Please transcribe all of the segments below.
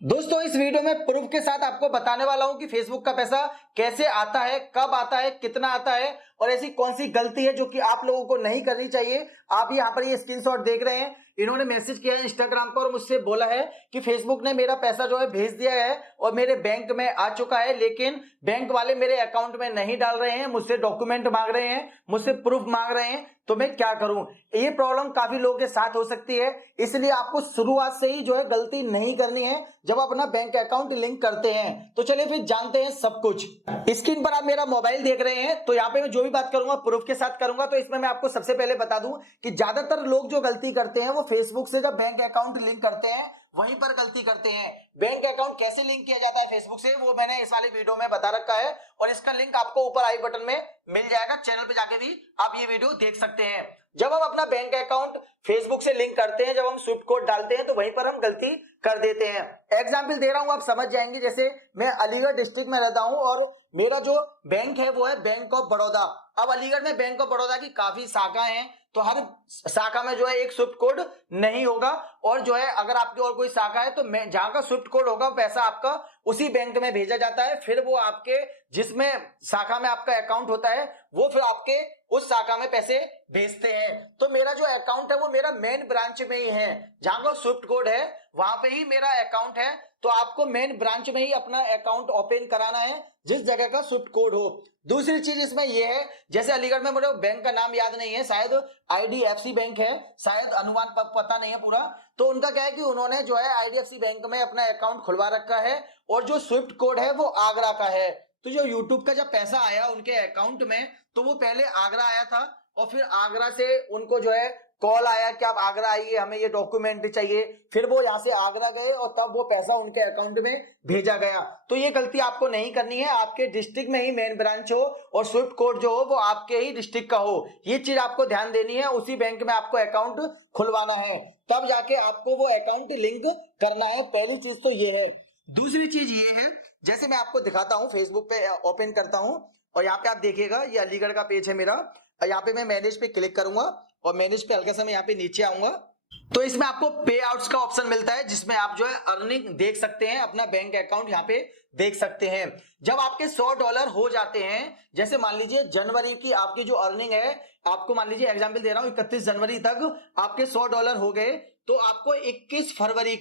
दोस्तों इस वीडियो में प्रूफ के साथ आपको बताने वाला हूं कि फेसबुक का पैसा कैसे आता है, कब आता है, कितना आता है और ऐसी कौन सी गलती है जो कि आप लोगों को नहीं करनी चाहिए। आप यहाँ पर ये स्क्रीनशॉट देख रहे हैं, इन्होंने मैसेज किया है इंस्टाग्राम पर और मुझसे बोला है कि फेसबुक ने मेरा पैसा जो है भेज दिया है और मेरे बैंक में आ चुका है, लेकिन बैंक वाले मेरे अकाउंट में नहीं डाल रहे हैं, मुझसे डॉक्यूमेंट मांग रहे हैं, मुझसे प्रूफ मांग रहे हैं, तो मैं क्या करूं। ये प्रॉब्लम काफी लोगों के साथ हो सकती है, इसलिए आपको शुरुआत से ही जो है गलती नहीं करनी है जब आप अपना बैंक अकाउंट लिंक करते हैं। तो चलिए फिर जानते हैं सब कुछ। स्क्रीन पर आप मेरा मोबाइल देख रहे हैं, तो यहाँ पे मैं जो भी बात करूंगा प्रूफ के साथ करूंगा। तो इसमें मैं आपको सबसे पहले बता दूं कि ज्यादातर लोग जो गलती करते हैं वो फेसबुक से जब बैंक अकाउंट लिंक करते हैं वहीं पर गलती करते हैं। बैंक अकाउंट कैसे लिंक किया जाता है फेसबुक से वो मैंने इस वाले वीडियो में बता रखा है और इसका लिंक आपको ऊपर आई बटन में मिल जाएगा, चैनल पे जाके भी आप ये वीडियो देख सकते हैं। जब हम अपना बैंक अकाउंट फेसबुक से लिंक करते हैं, जब हम स्विफ्ट कोड डालते हैं तो वहीं पर हम गलती कर देते हैं। एग्जाम्पल दे रहा हूं, आप समझ जाएंगे। जैसे मैं अलीगढ़ डिस्ट्रिक्ट में रहता हूं और मेरा जो बैंक है वो है बैंक ऑफ बड़ौदा। अब अलीगढ़ में बैंक ऑफ बड़ौदा की काफी शाखाएं हैं, तो हर शाखा में जो है एक स्विफ्ट कोड नहीं होगा और जो है अगर आपकी और कोई शाखा है तो जहां का स्विफ्ट कोड होगा पैसा आपका उसी बैंक में भेजा जाता है। फिर वो आपके जिसमें शाखा में आपका अकाउंट होता है वो फिर आपके उस शाखा में पैसे भेजते हैं। तो मेरा जो अकाउंट है वो मेरा मेन ब्रांच में ही है, जहां का स्विफ्ट कोड है वहां पे ही मेरा अकाउंट है। तो आपको मेन ब्रांच में ही अपना अकाउंट ओपन कराना है जिस जगह का स्विफ्ट कोड हो। दूसरी चीज इसमें यह है, जैसे अलीगढ़ में मुझे बैंक का नाम याद नहीं है, शायद आईडीएफसी बैंक है, शायद अनुमान पता नहीं है पूरा। तो उनका क्या है कि उन्होंने जो है आईडीएफसी बैंक में अपना अकाउंट खुलवा रखा है और जो स्विफ्ट कोड है वो आगरा का है। तो जो यूट्यूब का जब पैसा आया उनके अकाउंट में तो वो पहले आगरा आया था और फिर आगरा से उनको जो है कॉल आया कि आप आगरा आइए, हमें ये डॉक्यूमेंट चाहिए। फिर वो यहाँ से आगरा गए और तब वो पैसा उनके अकाउंट में भेजा गया। तो ये गलती आपको नहीं करनी है, आपके डिस्ट्रिक्ट में ही मेन ब्रांच हो और स्विफ्ट कोड जो हो वो आपके ही डिस्ट्रिक्ट का हो, ये चीज आपको ध्यान देनी है। उसी बैंक में आपको अकाउंट खुलवाना है, तब जाके आपको वो अकाउंट लिंक करना है। पहली चीज तो ये है। दूसरी चीज ये है, जैसे मैं आपको दिखाता हूँ, फेसबुक पे ओपन करता हूँ और यहाँ पे आप देखिएगा ये अलीगढ़ का पेज है मेरा। यहाँ पे मैं मैनेज पे क्लिक करूंगा और मैनेज पे हल्का सा मैं यहाँ पे नीचे आऊंगा तो इसमें आपको पे आउट्स का ऑप्शन मिलता है जिसमें आप जो है अर्निंग देख सकते हैं, अपना बैंक अकाउंट यहाँ पे देख सकते हैं। जब आपके $100 हो जाते हैं, जैसे मान लीजिए जनवरी की आपकी जो अर्निंग है, आपको मान लीजिए एग्जांपल दे रहा हूं 31 जनवरी तक आपके $100 हो गए, तो आपको 21 फरवरी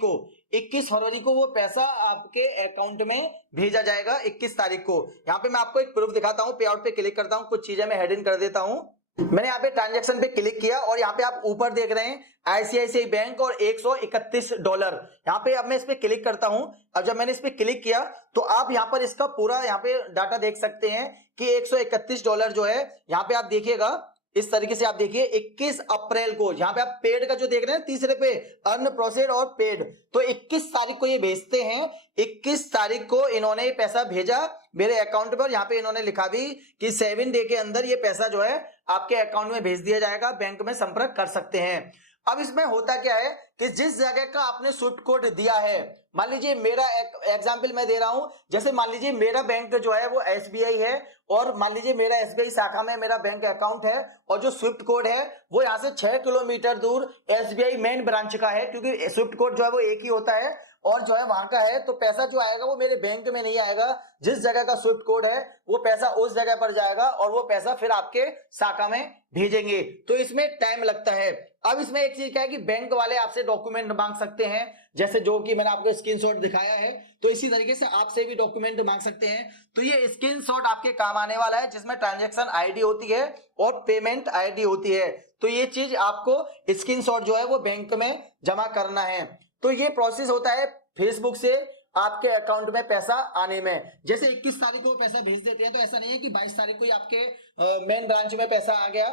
को वो पैसा आपके अकाउंट में भेजा जाएगा। 21 तारीख को यहाँ पे मैं आपको एक प्रूफ दिखाता हूँ। पे आउट पे क्लिक करता हूँ, कुछ चीजें मैं हेड इन कर देता हूँ। मैंने यहाँ पे ट्रांजैक्शन पे क्लिक किया और यहाँ पे आप ऊपर देख रहे हैं आईसीआईसीआई बैंक और $131। यहाँ पे अब मैं इस पे क्लिक करता हूं। अब जब मैंने इस पे क्लिक किया तो आप यहाँ पर इसका पूरा यहाँ पे डाटा देख सकते हैं कि $131 जो है, यहाँ पे आप देखिएगा इस तरीके से। आप देखिए 21 अप्रैल को यहाँ पे आप पेड का जो देख रहे हैं तीसरे पे अर्न प्रोसेड और पेड, तो 21 तारीख को ये भेजते हैं। 21 तारीख को इन्होंने ये पैसा भेजा मेरे अकाउंट पर। यहाँ पे इन्होंने लिखा भी कि 7 डे के अंदर ये पैसा जो है आपके अकाउंट में भेज दिया जाएगा, बैंक में संपर्क कर सकते हैं। अब इसमें होता क्या है कि जिस जगह का आपने स्विफ्ट कोड दिया है, मान लीजिए मेरा एग्जांपल मैं दे रहा हूं, जैसे मान लीजिए मेरा बैंक जो है वो एसबीआई है और मान लीजिए मेरा एसबीआई शाखा में मेरा बैंक अकाउंट है और जो स्विफ्ट कोड है वो यहाँ से 6 किलोमीटर दूर एसबीआई मेन ब्रांच का है, क्योंकि स्विफ्ट कोड जो है वो एक ही होता है और जो है वहां का है। तो पैसा जो आएगा वो मेरे बैंक में नहीं आएगा, जिस जगह का स्विफ्ट कोड है वो पैसा उस जगह पर जाएगा और वो पैसा फिर आपके शाखा में भेजेंगे। तो इसमें टाइम लगता है। अब इसमें एक चीज क्या है कि बैंक वाले आपसे डॉक्यूमेंट मांग सकते हैं, जैसे जो कि मैंने आपको स्क्रीनशॉट दिखाया है, तो इसी तरीके से आपसे भी डॉक्यूमेंट मांग सकते हैं। तो ये स्क्रीनशॉट आपके काम आने वाला है, जिसमें ट्रांजैक्शन आईडी होती है और पेमेंट आईडी होती है। तो ये चीज आपको स्क्रीनशॉट जो है वो बैंक में जमा करना है। तो ये प्रोसेस होता है फेसबुक से आपके अकाउंट में पैसा आने में। जैसे 21 तारीख को पैसा भेज देते हैं, तो ऐसा नहीं है कि 22 तारीख को ही आपके मेन ब्रांच में पैसा आ गया।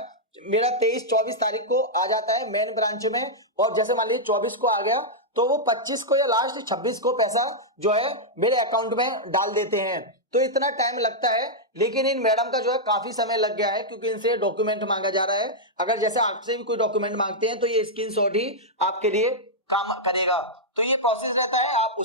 मेरा 23-24 तारीख को आ जाता है मेन ब्रांच में, और जैसे मान लीजिए 24 को आ गया तो वो 25 को या लास्ट 26 को पैसा जो है मेरे अकाउंट में डाल देते हैं। तो इतना टाइम लगता है, लेकिन इन मैडम का जो है काफी समय लग गया है, क्योंकि इनसे डॉक्यूमेंट मांगा जा रहा है। अगर जैसे आपसे भी कोई डॉक्यूमेंट मांगते हैं तो ये स्क्रीनशॉट ही आपके लिए काम करेगा। तो ये प्रोसेस रहता है, आप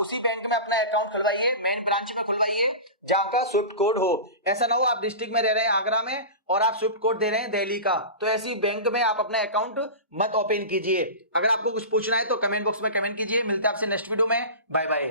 उसी उसी बैंक में अपना अकाउंट खुलवाइए, मेन ब्रांच में खुलवाइए जहां का स्विफ्ट कोड हो। ऐसा ना हो आप डिस्ट्रिक्ट में रह रहे हैं आगरा में और आप स्विफ्ट कोड दे रहे हैं दिल्ली का, तो ऐसी बैंक में आप अपना अकाउंट मत ओपन कीजिए। अगर आपको कुछ पूछना है तो कमेंट बॉक्स में कमेंट कीजिए। मिलते हैं आपसे नेक्स्ट वीडियो में, बाय बाय।